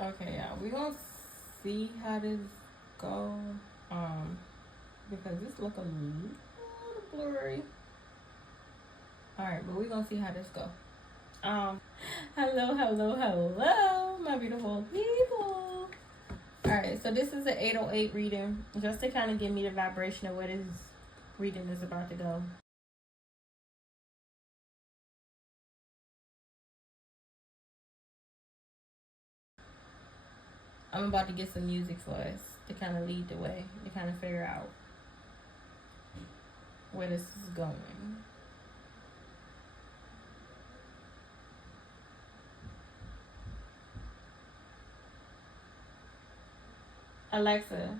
Okay, y'all. We gonna see how this go. Because this look a little blurry. All right, but we gonna see how this go. Hello, hello, hello, my beautiful people. All right, so this is an 808 reading, just to kind of give me the vibration of where this reading is about to go. I'm about to get some music for us to kind of lead the way, to kind of figure out where this is going. Alexa,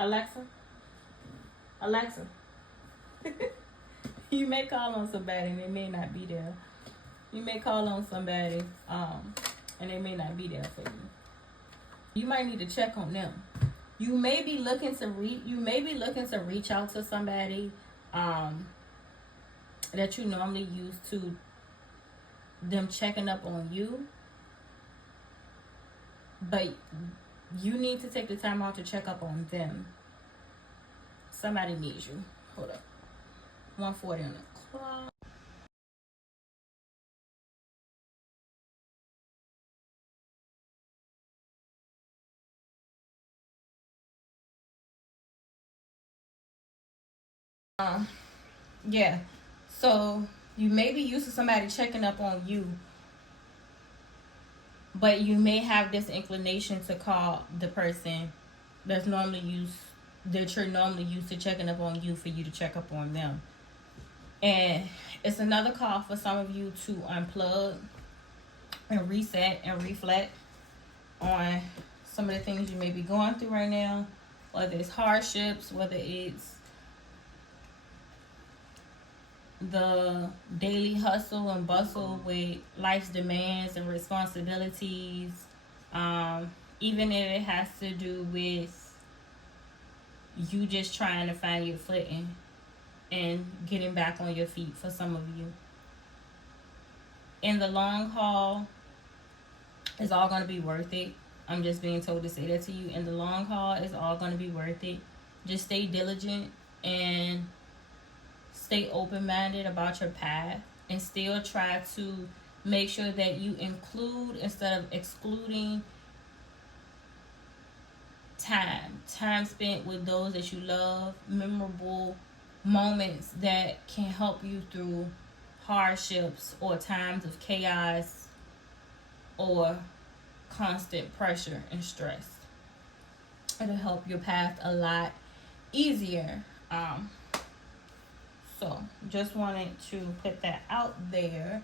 Alexa, Alexa. You may call on somebody and they may not be there. You may call on somebody, and they may not be there for you. You might need to check on them. You may be looking to reach out to somebody, that you normally use to them checking up on you, but you need to take the time out to check up on them. Somebody needs you. Hold up. 1:40 on the clock. Yeah. So you may be used to somebody checking up on you, but you may have this inclination to call the person that's you're normally used to checking up on you, for you to check up on them. And it's another call for some of you to unplug and reset and reflect on some of the things you may be going through right now, whether it's hardships, whether it's the daily hustle and bustle with life's demands and responsibilities, even if it has to do with you just trying to find your footing and getting back on your feet for some of you. In the long haul, it's all going to be worth it. I'm just being told to say that to you. In the long haul, it's all going to be worth it. Just stay diligent and stay open-minded about your path, and still try to make sure that you include instead of excluding time spent with those that you love, memorable moments that can help you through hardships or times of chaos or constant pressure and stress. It'll help your path a lot easier. So just wanted to put that out there.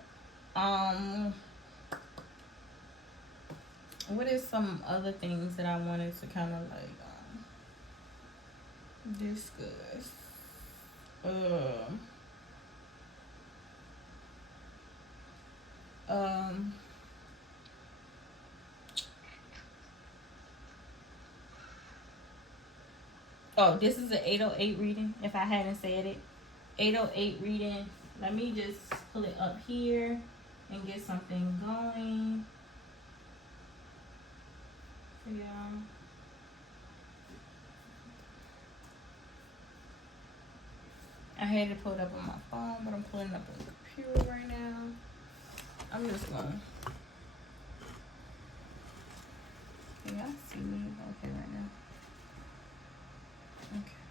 What is some other things that I wanted to kind of like discuss? Oh, this is an 808 reading, if I hadn't said it. 808 reading. Let me just pull it up here and get something going. Yeah. I had it pulled up on my phone, but I'm pulling it up on the computer right now. I'm just going. Can y'all see me okay right now? Okay.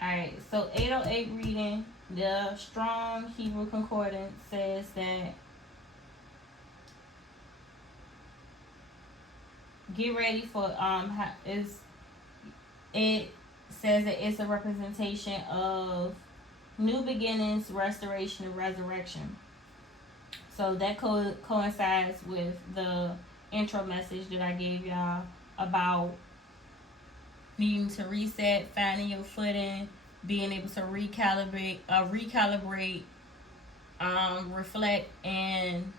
Alright, so 808 reading, the Strong Hebrew Concordance says that get ready for it says that it's a representation of new beginnings, restoration, and resurrection. So that coincides with the intro message that I gave y'all about needing to reset, finding your footing, being able to recalibrate, reflect, and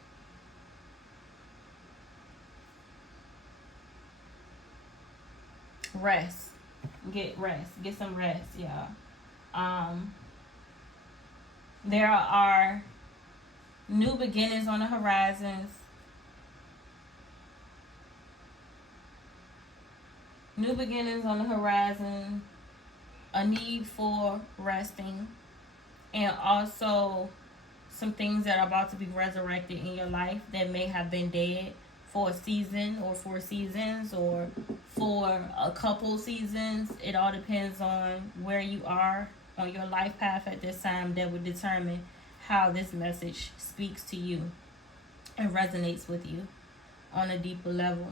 rest. Get some rest, y'all. There are New beginnings on the horizons. New beginnings on the horizon. A need for resting. And also some things that are about to be resurrected in your life that may have been dead for a season or for seasons or for a couple seasons. It all depends on where you are on your life path at this time that would determine how this message speaks to you and resonates with you on a deeper level.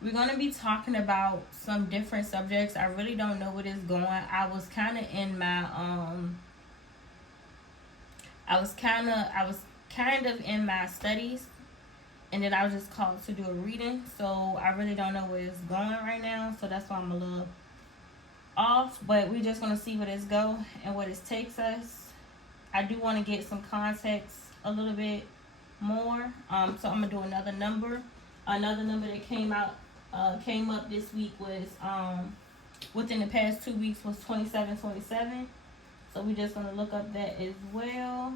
We're going to be talking about some different subjects. I really don't know what is going. I was kind of in in my studies, and then I was just called to do a reading. So I really don't know where it's going right now. So that's why I'm a little off. But we're just going to see where this go and where this takes us. I do want to get some context a little bit more. So I'm gonna do another number. Another number that came up this week was within the past 2 weeks was 2727. So we're just gonna look up that as well.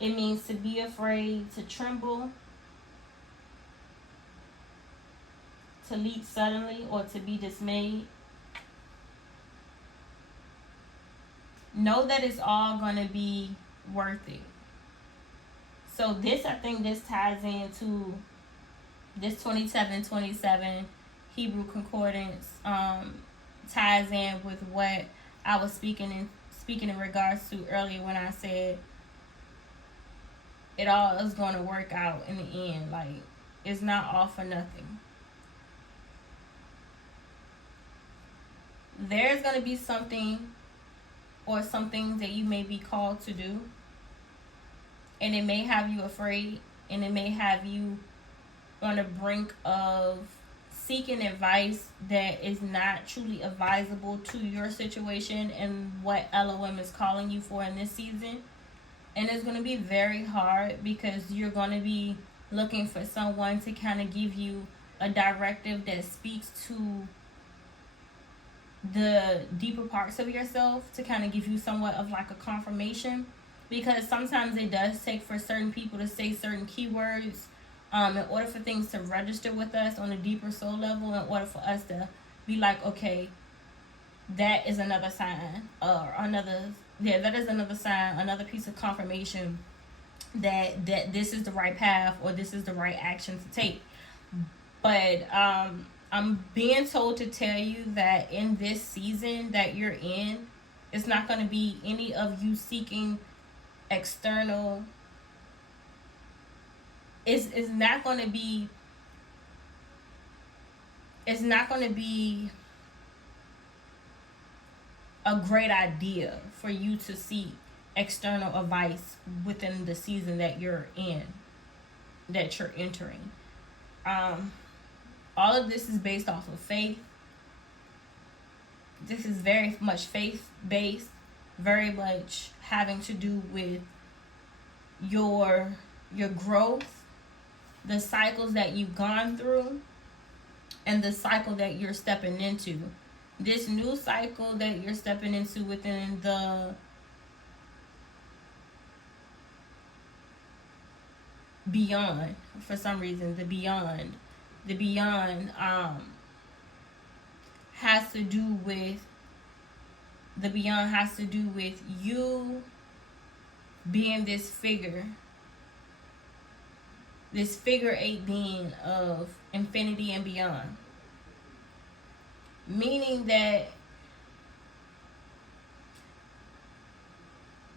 It means to be afraid, to tremble, to leap suddenly, or to be dismayed. Know that it's all going to be worth it. So I think this ties into this 2727 Hebrew concordance, ties in with what I was speaking in regards to earlier when I said it all is going to work out in the end. Like, it's not all for nothing. There's going to be something or some things that you may be called to do, and it may have you afraid, and it may have you on the brink of seeking advice that is not truly advisable to your situation and what Elohim is calling you for in this season. And it's going to be very hard because you're going to be looking for someone to kind of give you a directive that speaks to the deeper parts of yourself, to kind of give you somewhat of like a confirmation, because sometimes it does take for certain people to say certain keywords in order for things to register with us on a deeper soul level, in order for us to be like, okay, that is another sign, or that is another sign, another piece of confirmation that this is the right path, or this is the right action to take. But I'm being told to tell you that in this season that you're in, it's not going to be any of you seeking external. It's not going to be a great idea for you to seek external advice within the season that you're in, that you're entering. All of this is based off of faith. This is very much faith-based, very much having to do with your growth, the cycles that you've gone through, and the cycle that you're stepping into. This new cycle that you're stepping into within the beyond, for some reason, the beyond has to do with you being this figure 8 being of infinity and beyond. Meaning that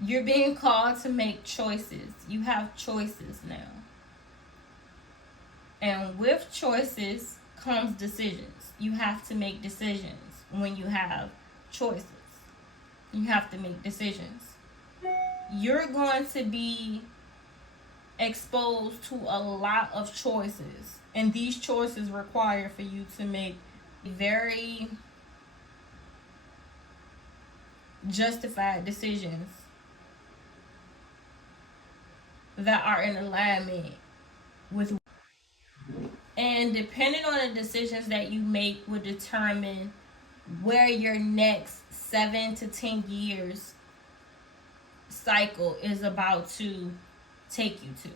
you're being called to make choices. You have choices now. And with choices comes decisions. You have to make decisions when you have choices. You have to make decisions. You're going to be exposed to a lot of choices. And these choices require for you to make very justified decisions. that are in alignment with. And depending on the decisions that you make will determine where your next 7 to 10 years cycle is about to take you to.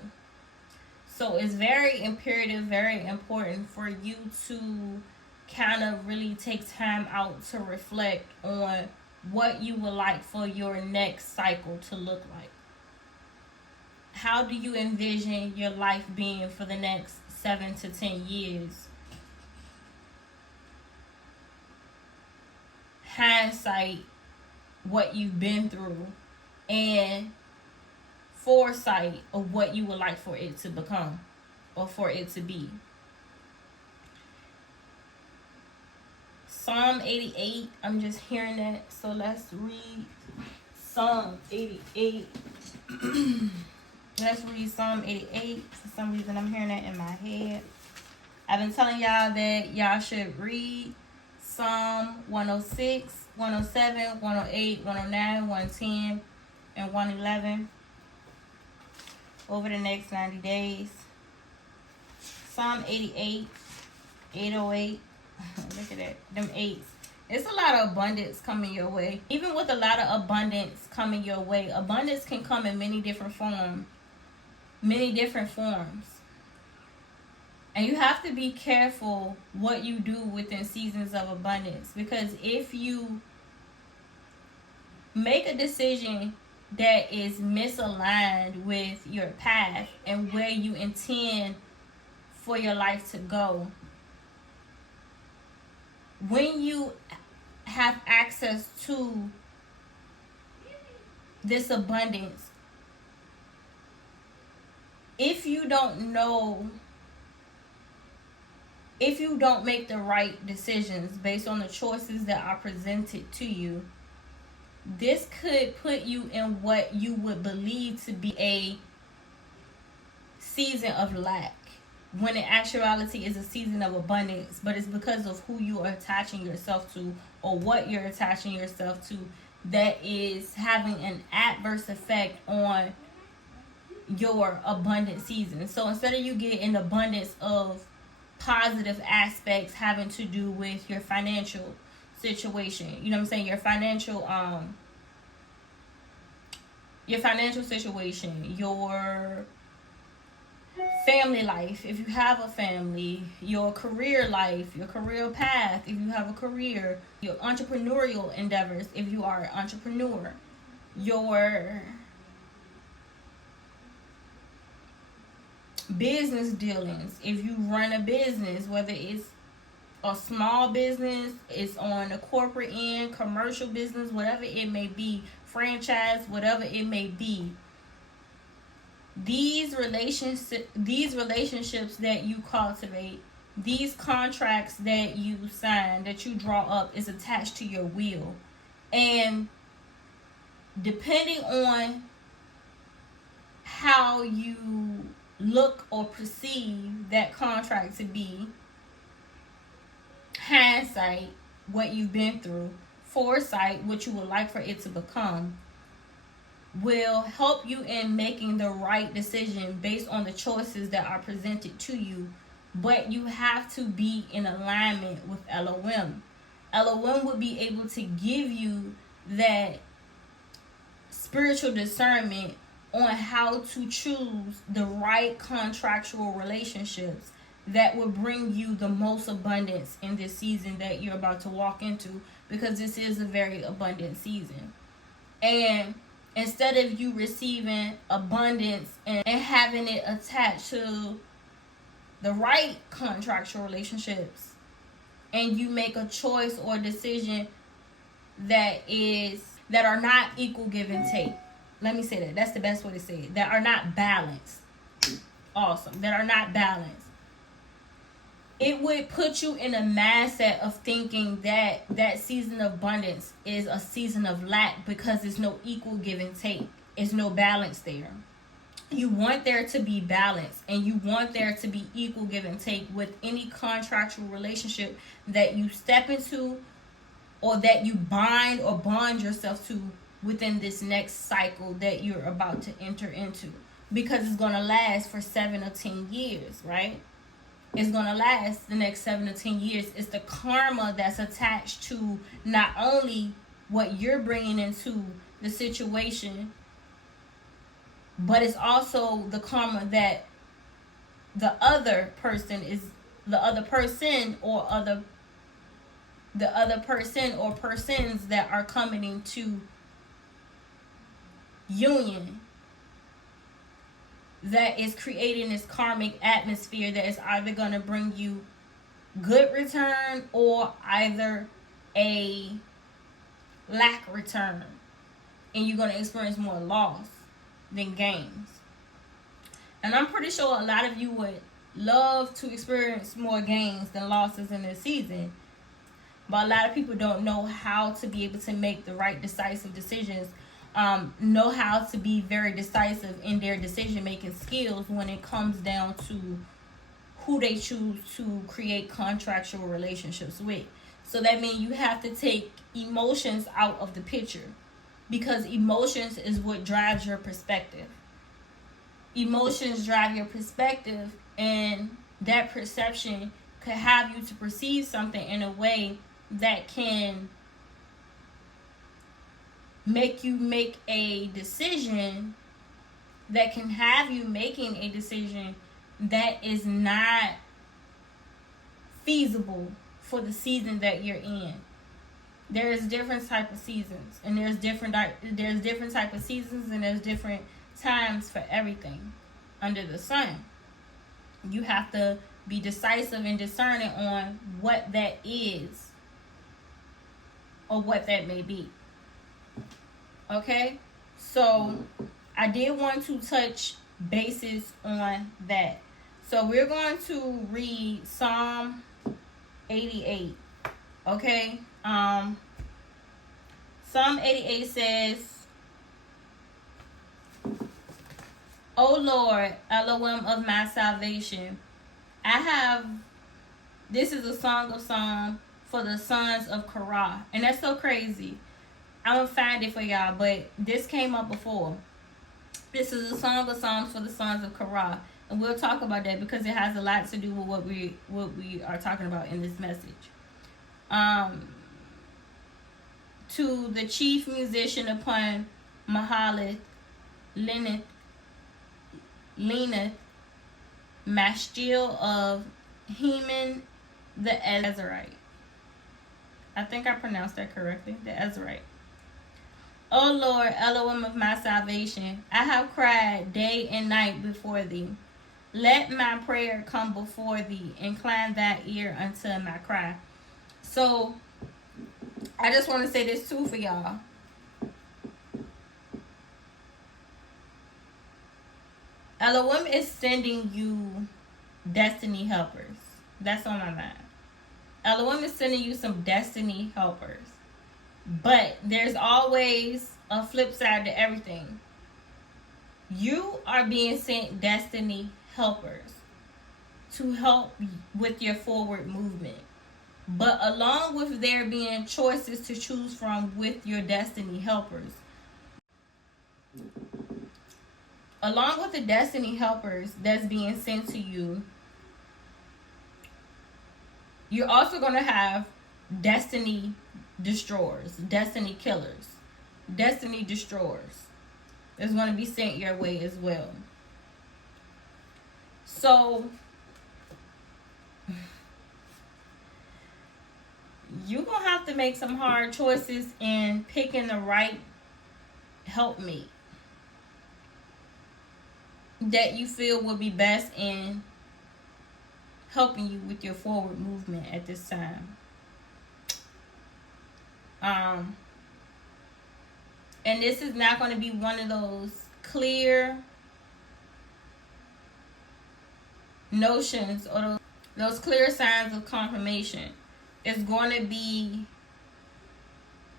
So it's very imperative, very important for you to kind of really take time out to reflect on what you would like for your next cycle to look like. How do you envision your life being for the next 7 to 10 years? Hindsight, what you've been through, and foresight of what you would like for it to become or for it to be. Psalm 88, I'm just hearing that, so let's read Psalm 88. Let's read Psalm 88. For some reason, I'm hearing that in my head. I've been telling y'all that y'all should read Psalm 106, 107, 108, 109, 110, and 111 over the next 90 days. Psalm 88, 808. Look at that. Them 8s. It's a lot of abundance coming your way. Even with a lot of abundance coming your way, abundance can come in many different forms. And you have to be careful what you do within seasons of abundance, because if you make a decision that is misaligned with your path and where you intend for your life to go, when you have access to this abundance, if you don't make the right decisions based on the choices that are presented to you, this could put you in what you would believe to be a season of lack, when in actuality is a season of abundance, but it's because of who you are attaching yourself to or what you're attaching yourself to that is having an adverse effect on your abundant season. So instead of you get an abundance of positive aspects having to do with your financial situation, you know what I'm saying, your financial situation, your family life, if you have a family, your career life, your career path, if you have a career, your entrepreneurial endeavors, if you are an entrepreneur, your business dealings, if you run a business, whether it's a small business, it's on the corporate end, commercial business, whatever it may be, franchise, whatever it may be, these relationships that you cultivate, these contracts that you sign, that you draw up, is attached to your will. And depending on how you look or perceive that contract to be, hindsight, what you've been through, foresight, what you would like for it to become, will help you in making the right decision based on the choices that are presented to you. But you have to be in alignment with Elohim. Elohim will be able to give you that spiritual discernment on how to choose the right contractual relationships that will bring you the most abundance in this season that you're about to walk into, because this is a very abundant season. And instead of you receiving abundance and having it attached to the right contractual relationships, and you make a choice or decision that are not equal give and take. Let me say that. That's the best way to say it. That are not balanced. Awesome. That are not balanced. It would put you in a mindset of thinking that that season of abundance is a season of lack, because there's no equal give and take. There's no balance there. You want there to be balance, and you want there to be equal give and take with any contractual relationship that you step into, or that you bind or bond yourself to within this next cycle that you're about to enter into. because it's going to last for 7 or 10 years, right? It's going to last the next 7 or 10 years. It's the karma that's attached to not only what you're bringing into the situation, but it's also the karma that the other person or persons that are coming into union, that is creating this karmic atmosphere that is either going to bring you good return or either a lack return, and you're going to experience more loss than gains. And I'm pretty sure a lot of you would love to experience more gains than losses in this season, but a lot of people don't know how to be able to make the right decisive decisions, know how to be very decisive in their decision making skills when it comes down to who they choose to create contractual relationships with. So that means you have to take emotions out of the picture, because emotions is what drives your perspective. Emotions drive your perspective, and that perception could have you to perceive something in a way that can make you make a decision, that can have you making a decision that is not feasible for the season that you're in. There's different type of seasons, and there's different type of seasons, and there's different times for everything under the sun. You have to be decisive and discerning on what that is or what that may be. Okay, so I did want to touch bases on that. So we're going to read Psalm 88. Okay, Psalm 88 says, O Lord, Elohim of my salvation, this is a song of song for the sons of Korah. And that's so crazy. I'm going to find it for y'all, but this came up before. This is a song of songs for the sons of Korah. And we'll talk about that because it has a lot to do with what we are talking about in this message. To the chief musician upon Mahaleth, Lineth, Mashtil of Heman the Ezrite. I think I pronounced that correctly. The Ezrite. O Lord, Elohim of my salvation, I have cried day and night before thee. Let my prayer come before thee. Incline thy ear unto my cry. So, I just want to say this too for y'all. Elohim is sending you destiny helpers. That's on my mind. Elohim is sending you some destiny helpers. But there's always a flip side to everything. You are being sent destiny helpers to help with your forward movement. But along with there being choices to choose from with your destiny helpers, along with the destiny helpers that's being sent to you, you're also going to have destiny destroyers, destiny killers, destiny destroyers. It's going to be sent your way as well. So, you're going to have to make some hard choices in picking the right helpmate that you feel will be best in helping you with your forward movement at this time. And this is not going to be one of those clear notions or those clear signs of confirmation. It's going to be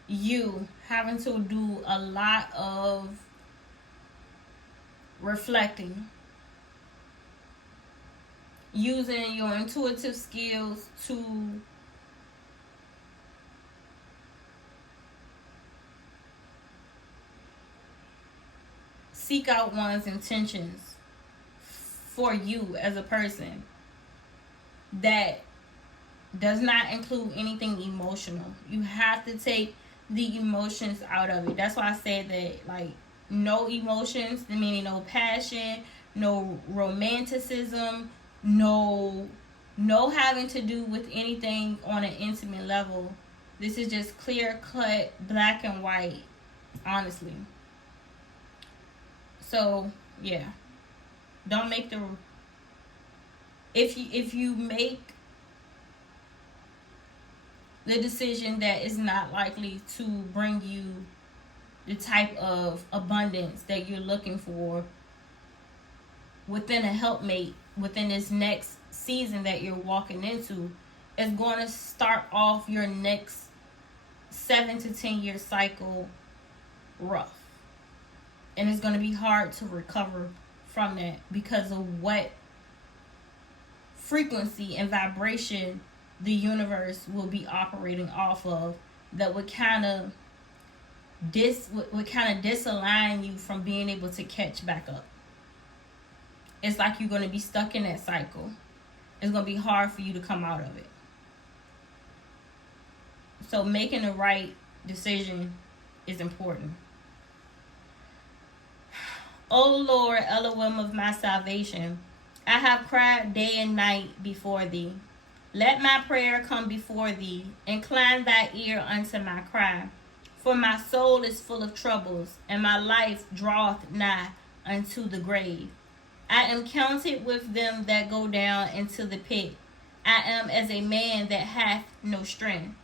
you having to do a lot of reflecting, using your intuitive skills to seek out one's intentions for you as a person that does not include anything emotional. You have to take the emotions out of it. That's why I said that, like, no emotions, meaning no passion, no romanticism, no having to do with anything on an intimate level. This is just clear cut, black and white, honestly. So yeah, don't make the, if you make the decision that is not likely to bring you the type of abundance that you're looking for within a helpmate within this next season that you're walking into, is going to start off your next 7 to 10 year cycle rough. And it's going to be hard to recover from that because of what frequency and vibration the universe will be operating off of, that would kind of disalign you from being able to catch back up. It's like you're going to be stuck in that cycle. It's going to be hard for you to come out of it. So making the right decision is important. O Lord, Elohim of my salvation, I have cried day and night before thee. Let my prayer come before thee. Incline thy ear unto my cry. For my soul is full of troubles, and my life draweth nigh unto the grave. I am counted with them that go down into the pit. I am as a man that hath no strength.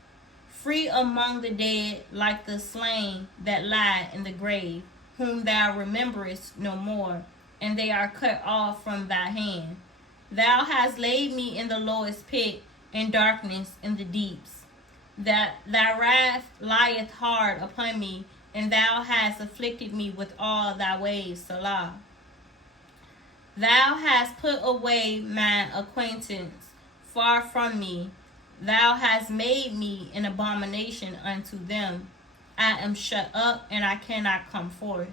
Free among the dead, like the slain that lie in the grave, whom thou rememberest no more, and they are cut off from thy hand. Thou hast laid me in the lowest pit, in darkness in the deeps. That thy wrath lieth hard upon me, and thou hast afflicted me with all thy ways, Salah. Thou hast put away mine acquaintance far from me. Thou hast made me an abomination unto them. I am shut up, and I cannot come forth.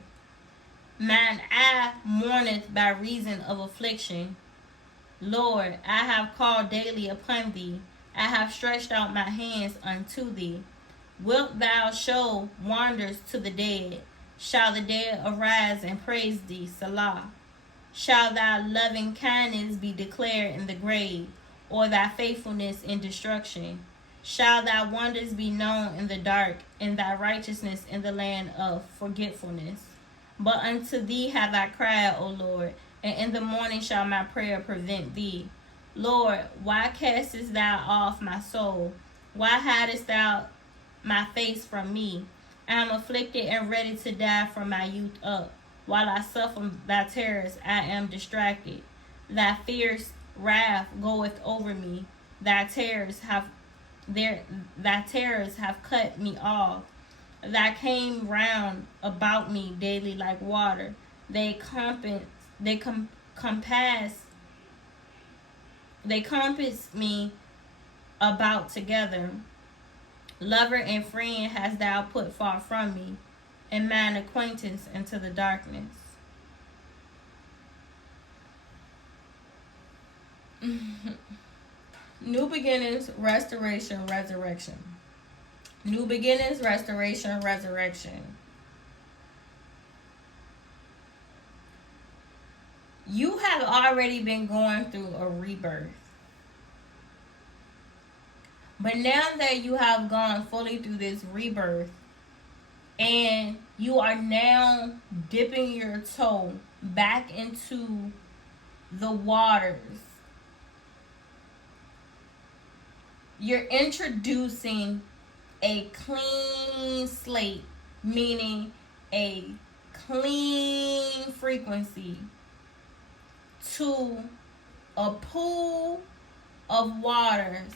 Mine eye mourneth by reason of affliction. Lord, I have called daily upon thee. I have stretched out my hands unto thee. Wilt thou show wonders to the dead? Shall the dead arise and praise thee, Salah? Shall thy loving kindness be declared in the grave, or thy faithfulness in destruction? Shall thy wonders be known in the dark, and thy righteousness in the land of forgetfulness? But unto thee have I cried, O Lord, and in the morning shall my prayer prevent thee. Lord, why castest thou off my soul? Why hidest thou my face from me? I am afflicted and ready to die from my youth up. While I suffer thy terrors, I am distracted. Thy fierce wrath goeth over me. Thy terrors have cut me off. Thy came round about me daily like water. They compass me about together. Lover and friend hast thou put far from me, and mine acquaintance into the darkness. New beginnings, restoration, resurrection. New beginnings, restoration, resurrection. You have already been going through a rebirth. But now that you have gone fully through this rebirth, and you are now dipping your toe back into the waters, you're introducing a clean slate, meaning a clean frequency, to a pool of waters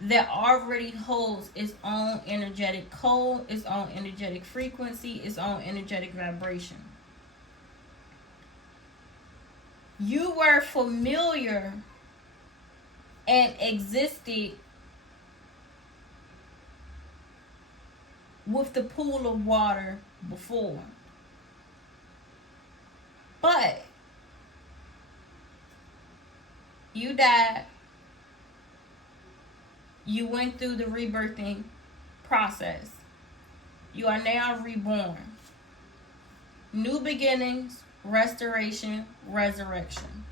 that already holds its own energetic code, its own energetic frequency, its own energetic vibration. You were familiar and existed with the pool of water before. But You died. You went through the rebirthing process. You are now reborn. New beginnings, restoration, resurrection.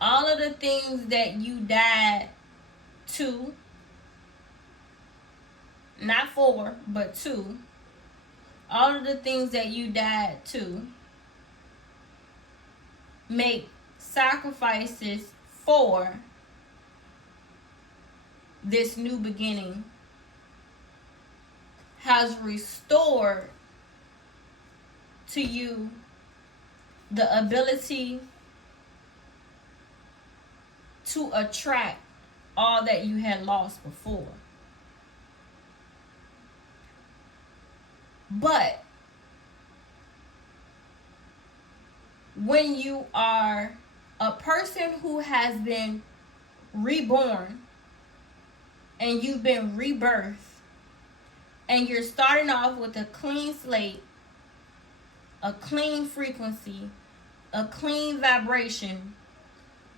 All of the things that you died to, not for, but to, all of the things that you died to, make sacrifices for this new beginning, has restored to you the ability to attract all that you had lost before. But when you are a person who has been reborn and you've been rebirthed, and you're starting off with a clean slate, a clean frequency, a clean vibration,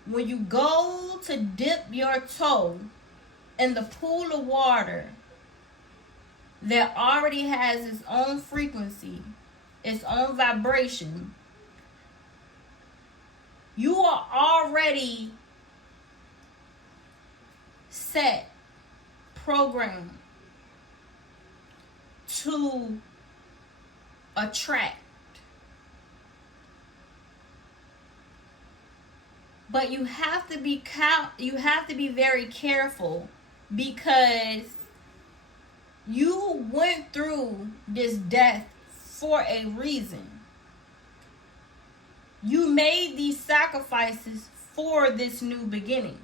when you go to dip your toe in the pool of water that already has its own frequency, its own vibration, you are already set, programmed to attract. But you have to be very careful, because you went through this death for a reason. You made these sacrifices for this new beginning,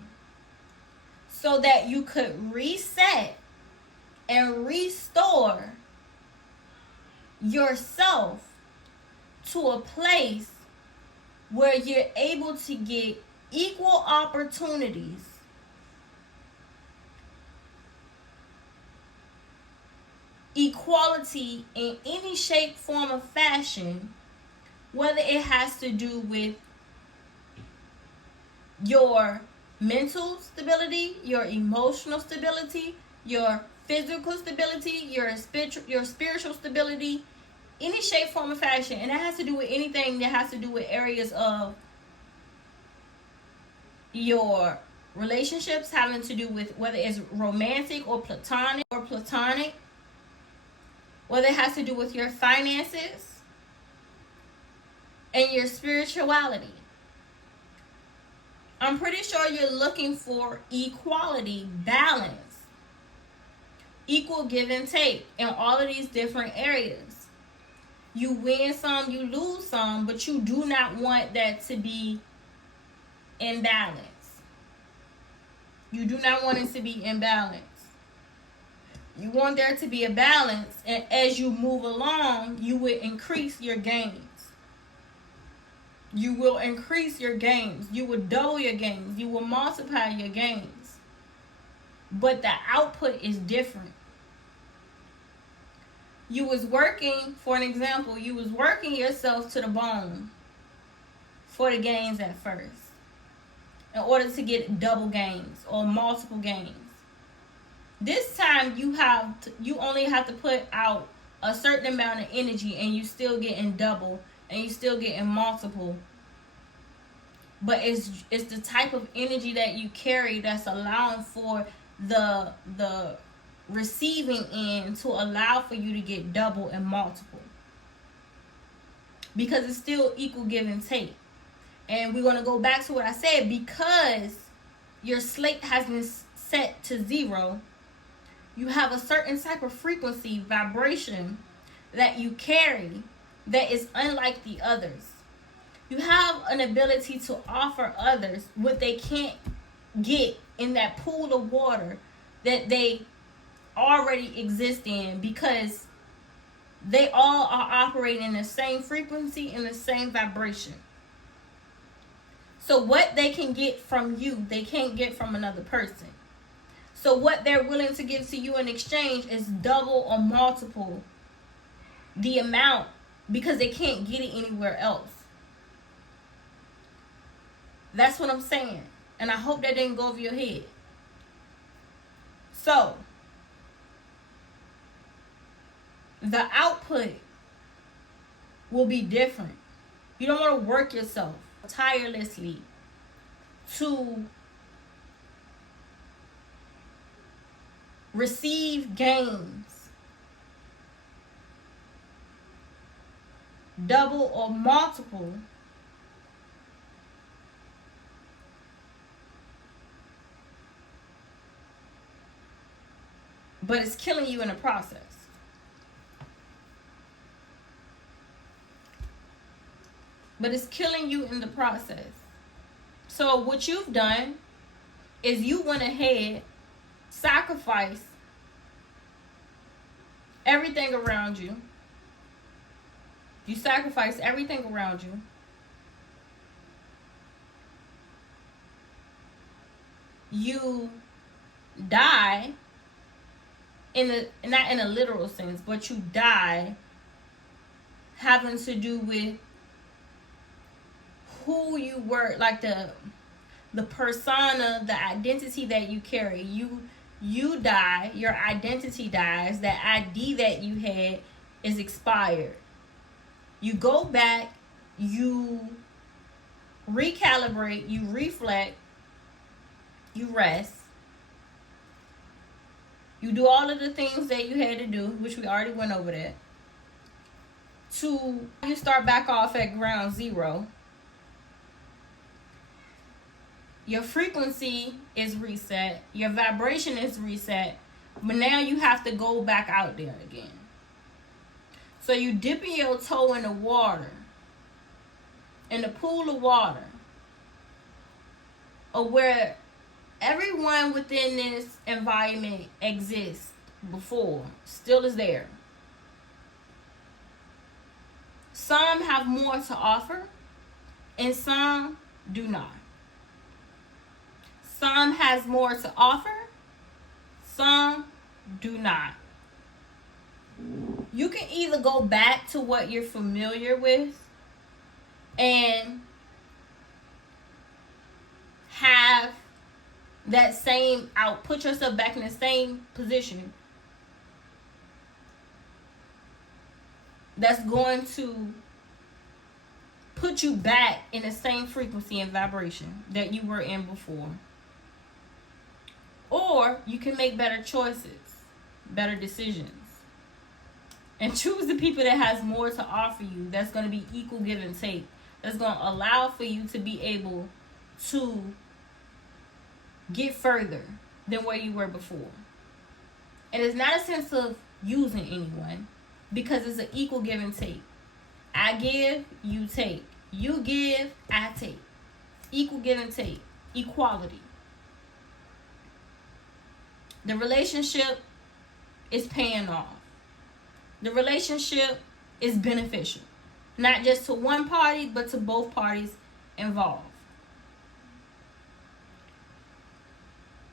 so that you could reset and restore yourself to a place where you're able to get equal opportunities equality in any shape, form, or fashion, whether it has to do with your mental stability, your emotional stability, your physical stability, your spiritual stability, any shape, form, or fashion. And that has to do with anything that has to do with areas of your relationships, having to do with whether it's romantic or platonic, whether it has to do with your finances and your spirituality. I'm pretty sure you're looking for equality, balance, equal give and take in all of these different areas. You win some, you lose some, but you do not want that to be imbalance. You do not want it to be imbalance. You want there to be a balance, and as you move along, you will increase your gains. You will increase your gains. You will double your gains. You will multiply your gains. But the output is different. You was working, for an example, you was working yourself to the bone for the gains at first, in order to get double gains or multiple gains. This time you only have to put out a certain amount of energy, and you still getting double, and you still getting multiple. But it's the type of energy that you carry that's allowing for the receiving end to allow for you to get double and multiple, because it's still equal give and take. And we're going to go back to what I said, because your slate has been set to 0. You have a certain type of frequency, vibration that you carry that is unlike the others. You have an ability to offer others what they can't get in that pool of water that they already exist in, because they all are operating in the same frequency and the same vibration. So what they can get from you, they can't get from another person. So what they're willing to give to you in exchange is double or multiple the amount, because they can't get it anywhere else. That's what I'm saying. And I hope that didn't go over your head. So, the output will be different. You don't want to work yourself tirelessly to receive gains, double or multiple, but it's killing you in the process. But it's killing you in the process. So what you've done is you went ahead, sacrificed everything around you. You sacrificed everything around you. You die not in a literal sense, but you die having to do with who you were, like the persona, the identity that you carry. You die, your identity dies, that ID that you had is expired. You go back, you recalibrate, you reflect, you rest. You do all of the things that you had to do, which we already went over that. You start back off at ground zero. Your frequency is reset. Your vibration is reset. But now you have to go back out there again. So you dipping your toe in the water, in the pool of water, or where everyone within this environment exists before, still is there. Some have more to offer, and some do not. Some has more to offer, some do not. You can either go back to what you're familiar with and have that same put yourself back in the same position that's going to put you back in the same frequency and vibration that you were in before. Or you can make better choices, better decisions, and choose the people that has more to offer you, that's going to be equal give and take, that's going to allow for you to be able to get further than where you were before. And it's not a sense of using anyone, because it's an equal give and take. I give, you take. You give, I take. Equal give and take. Equality. The relationship is paying off. The relationship is beneficial. Not just to one party, but to both parties involved.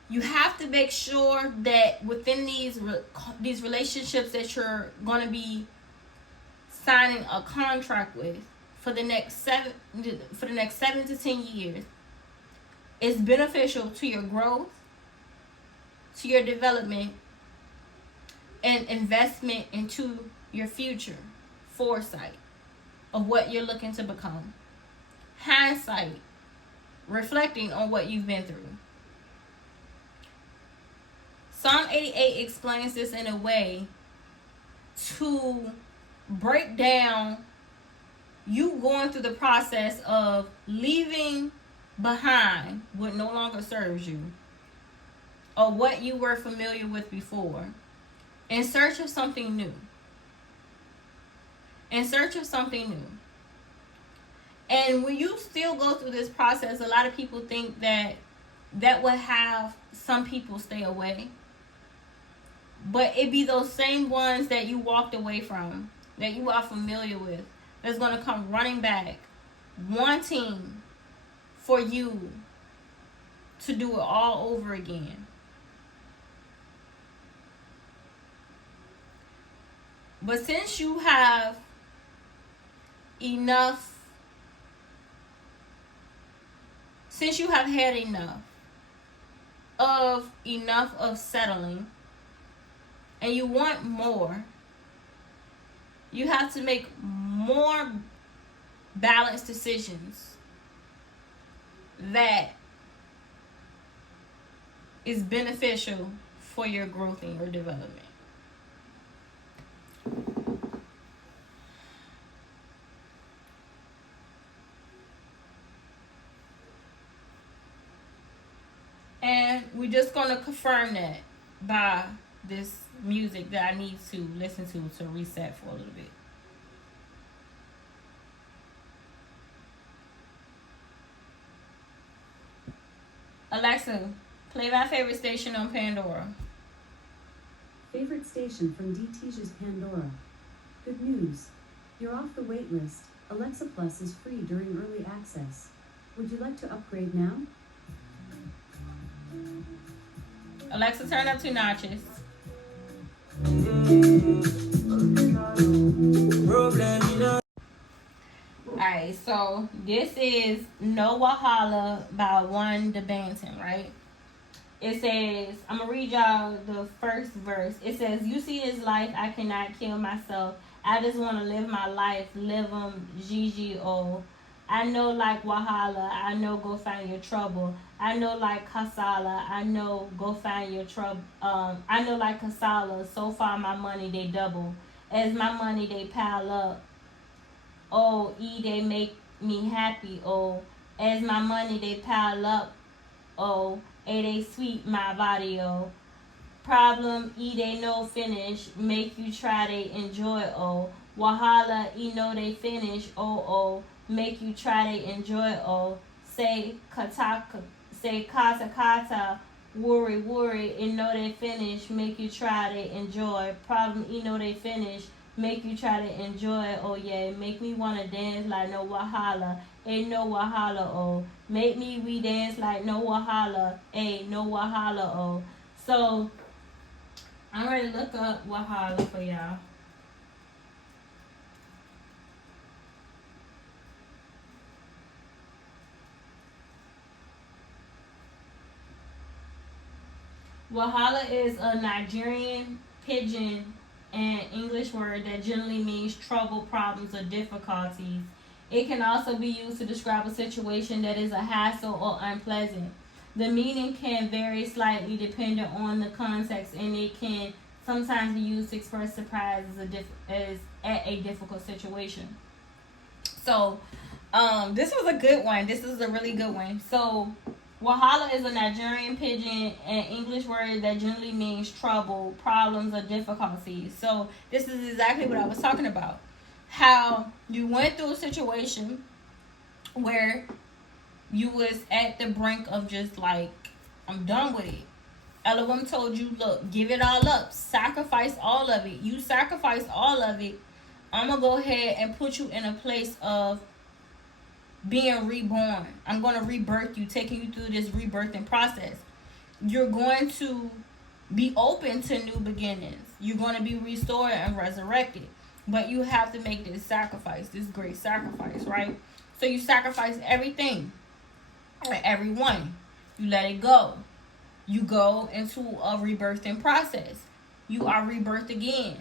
You have to make sure that within these relationships that you're going to be signing a contract with for the next 7 to 10 years is beneficial to your growth, to your development, and investment into your future, foresight of what you're looking to become, hindsight, reflecting on what you've been through. Psalm 88 explains this in a way to break down you going through the process of leaving behind what no longer serves you, or what you were familiar with before, in search of something new. In search of something new. And when you still go through this process, a lot of people think that would have some people stay away. But it be those same ones that you walked away from, that you are familiar with, that's going to come running back, wanting for you to do it all over again. But since you have enough since you have had enough of settling and you want more, you have to make more balanced decisions that is beneficial for your growth and your development. And we're just going to confirm that by this music that I need to listen to reset for a little bit. Alexa, play my favorite station on Pandora. Favorite station from DT's Pandora. Good news. You're off the wait list. Alexa Plus is free during early access. Would you like to upgrade now? Alexa, turn up 2 notches. Alright, so this is No Wahala by One the Bantam, right? It says, I'm going to read y'all the first verse. It says, you see this life, I cannot kill myself. I just want to live my life, live GGO. I know like Wahala, I know go find your trouble. I know like Kasala, I know go find your trouble. I know like Kasala, so far my money they double. As my money they pile up. Oh, they make me happy. Oh, as my money they pile up. Oh, they sweet my body. Oh, problem they no finish. Make you try they enjoy. Oh, Wahala know they finish. Oh, make you try they enjoy. Oh, say kata worry and know they finish. Make you try they enjoy. Problem know they finish. Make you try to enjoy. Oh yeah, make me wanna dance like no Wahala. Ain't no Wahala. Oh, make me we dance like no Wahala. Ain't no Wahala. Oh, so I'm ready to look up Wahala for y'all. Wahala is a Nigerian pidgin and English word that generally means trouble, problems, or difficulties. It can also be used to describe a situation that is a hassle or unpleasant. The meaning can vary slightly depending on the context, and it can sometimes be used to express surprise as at a difficult situation. So, this was a good one. This is a really good one. So, Wahala is a Nigerian pidgin and English word that generally means trouble, problems, or difficulties. So this is exactly what I was talking about. How you went through a situation where you was at the brink of just like, I'm done with it. Elohim told you, look, give it all up. Sacrifice all of it. You sacrifice all of it. I'm going to go ahead and put you in a place of being reborn. I'm going to rebirth you, taking you through this rebirthing process. You're going to be open to new beginnings. You're going to be restored and resurrected. But you have to make this sacrifice, this great sacrifice, right? So you sacrifice everything, everyone. You let it go. You go into a rebirthing process. You are rebirthed again.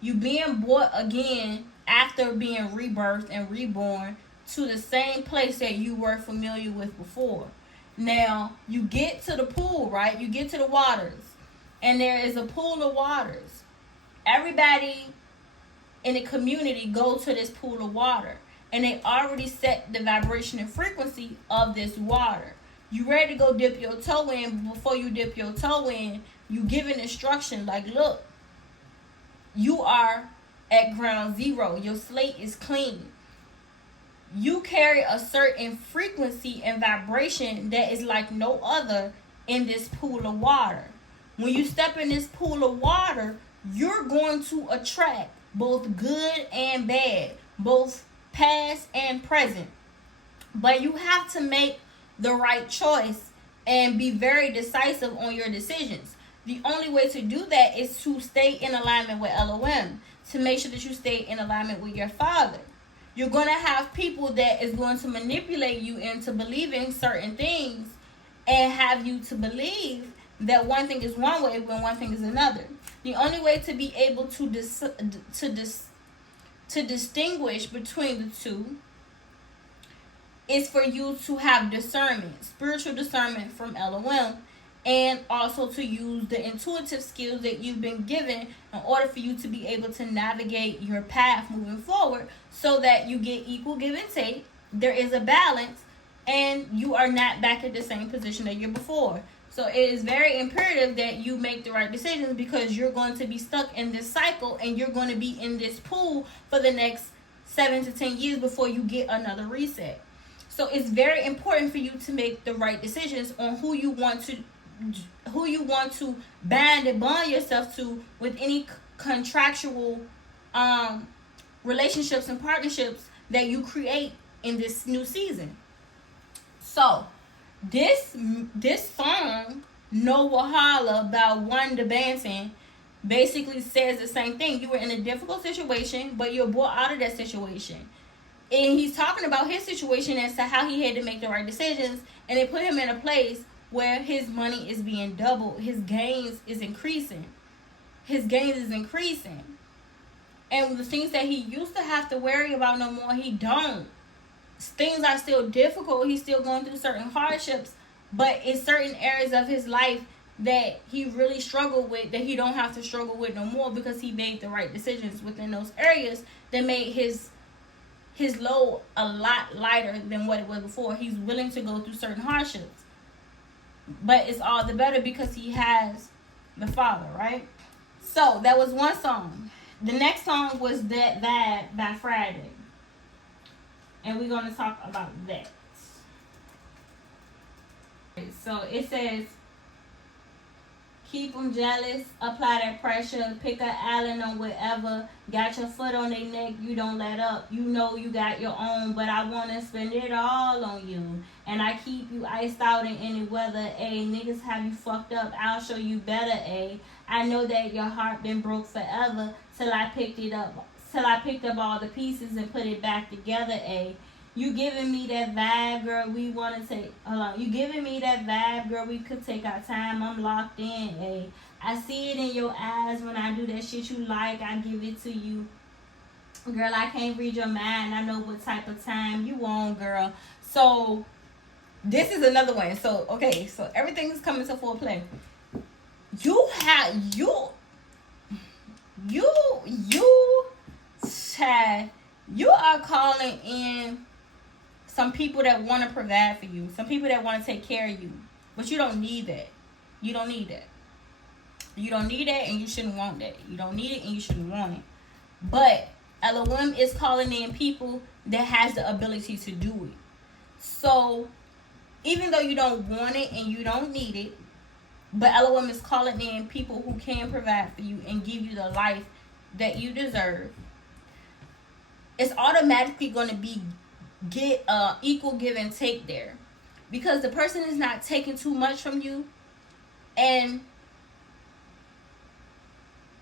You being brought again after being rebirthed and reborn to the same place that you were familiar with before. Now, you get to the pool, right? You get to the waters, and there is a pool of waters. Everybody in the community go to this pool of water, and they already set the vibration and frequency of this water. You ready to go dip your toe in, but before you dip your toe in, you give an instruction like, look, you are at ground zero. Your slate is clean. You carry a certain frequency and vibration that is like no other in this pool of water. When you step in this pool of water, you're going to attract both good and bad, both past and present. But you have to make the right choice and be very decisive on your decisions. The only way to do that is to stay in alignment with Elohim, to make sure that you stay in alignment with your Father. you're going to have people that is going to manipulate you into believing certain things and have you to believe that one thing is one way when one thing is another. The only way to be able to distinguish between the two is for you to have discernment, spiritual discernment from Elohim, and also to use the intuitive skills that you've been given in order for you to be able to navigate your path moving forward, so that you get equal give and take, there is a balance, and you are not back at the same position that you're before. So it is very imperative that you make the right decisions, because you're going to be stuck in this cycle, and you're going to be in this pool for the next 7 to 10 years before you get another reset. So it's very important for you to make the right decisions on who you want to bind and bond yourself to with any contractual relationships and partnerships that you create in this new season. So this song, No Wahala by Wanda Banton, basically says the same thing. You were in a difficult situation, but you're brought out of that situation. And he's talking about his situation as to how he had to make the right decisions, and it put him in a place where his money is being doubled. His gains is increasing. And the things that he used to have to worry about no more, he don't. Things are still difficult. He's still going through certain hardships, but it's certain areas of his life that he really struggled with that he don't have to struggle with no more, because he made the right decisions within those areas that made his load a lot lighter than what it was before. He's willing to go through certain hardships, but it's all the better because he has the Father, right? So that was one song. The next song was That Vibe by Friday, and we're going to talk about that. So it says, keep them jealous, apply that pressure, pick an island on whatever, got your foot on their neck, you don't let up, you know you got your own, but I want to spend it all on you, and I keep you iced out in any weather, niggas have you fucked up, I'll show you better, I know that your heart been broke forever, till I picked up all the pieces and put it back together, You giving me that vibe, girl, we want to take, you giving me that vibe, girl, we could take our time, I'm locked in, I see it in your eyes when I do that shit you like, I give it to you. Girl, I can't read your mind, I know what type of time you on, girl. So, this is another one. So, okay, so everything is coming to full play. You are calling in some people that want to provide for you, some people that want to take care of you, but you don't need that. You don't need that. You don't need that, and you shouldn't want that. You don't need it, and you shouldn't want it. But Elohim is calling in people that has the ability to do it. So even though you don't want it and you don't need it, but Elohim is calling in people who can provide for you and give you the life that you deserve. It's automatically going to be equal give and take there, because the person is not taking too much from you, and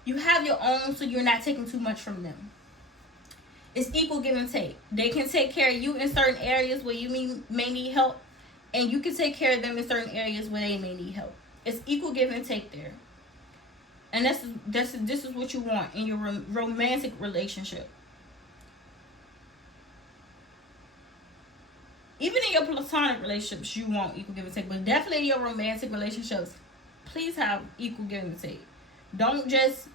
you have your own, so you're not taking too much from them. It's equal give and take. They can take care of you in certain areas where you may need help, and you can take care of them in certain areas where they may need help. It's equal give and take there, and this is what you want in your romantic relationship. Even in your platonic relationships, you want equal give and take, but definitely in your romantic relationships, please have equal give and take. Don't just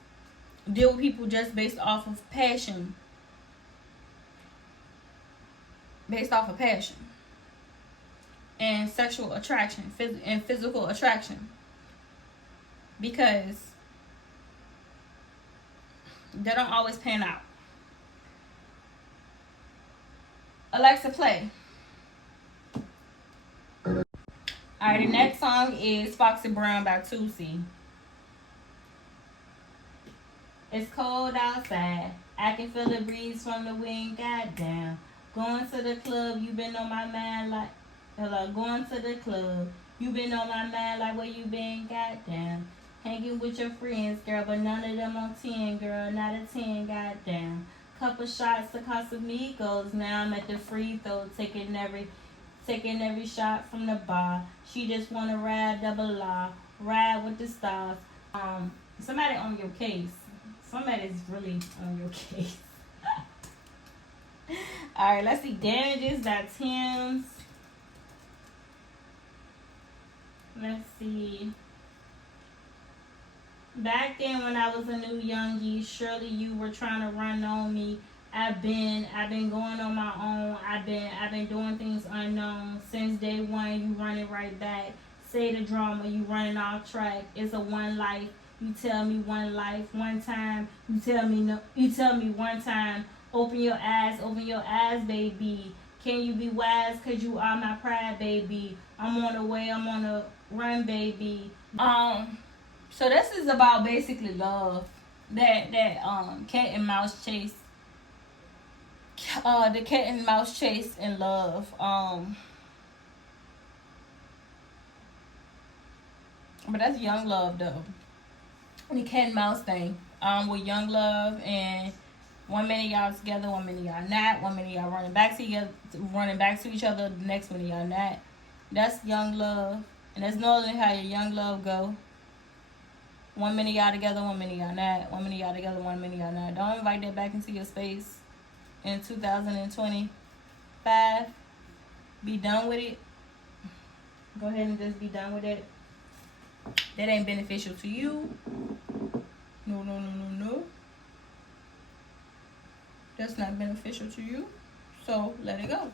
deal with people just based off of passion. And sexual attraction, and physical attraction. Because they don't always pan out. Alexa, play. Alright, the next song is Foxy Brown by Tootsie. It's cold outside. I can feel the breeze from the wind, goddamn. Going to the club, you been on my mind like... Hello, going to the club. You been on my mind like where you been, goddamn. Hanging with your friends, girl, but none of them on 10, girl. Not a 10, goddamn. couple shots to Casamigos. Now I'm at the free throw, taking every shot from the bar. She just wanna ride double R, ride with the stars. Somebody on your case. Somebody's really on your case. Alright, let's see. Damages, that's hymns. Let's see. Back then when I was a new youngie, surely you were trying to run on me. I've been going on my own. I've been doing things unknown. Since day one, you running right back. Say the drama, you running off track. It's a one life. You tell me one life, one time. You tell me no. You tell me one time. Open your eyes, baby. Can you be wise? 'Cause you are my pride, baby. I'm on the way. I'm on the run, baby. So this is about basically love. That cat and mouse chase. The cat and mouse chase and love. But that's young love though. The cat and mouse thing. With young love, and 1 minute y'all together, 1 minute y'all not, 1 minute y'all running back to each other, the next minute y'all not. That's young love. And that's normally how your young love go. 1 minute y'all together, 1 minute y'all not. 1 minute y'all together, 1 minute y'all not. Don't invite that back into your space in 2025. Be done with it. Go ahead and just be done with it. That ain't beneficial to you. No. That's not beneficial to you. So let it go.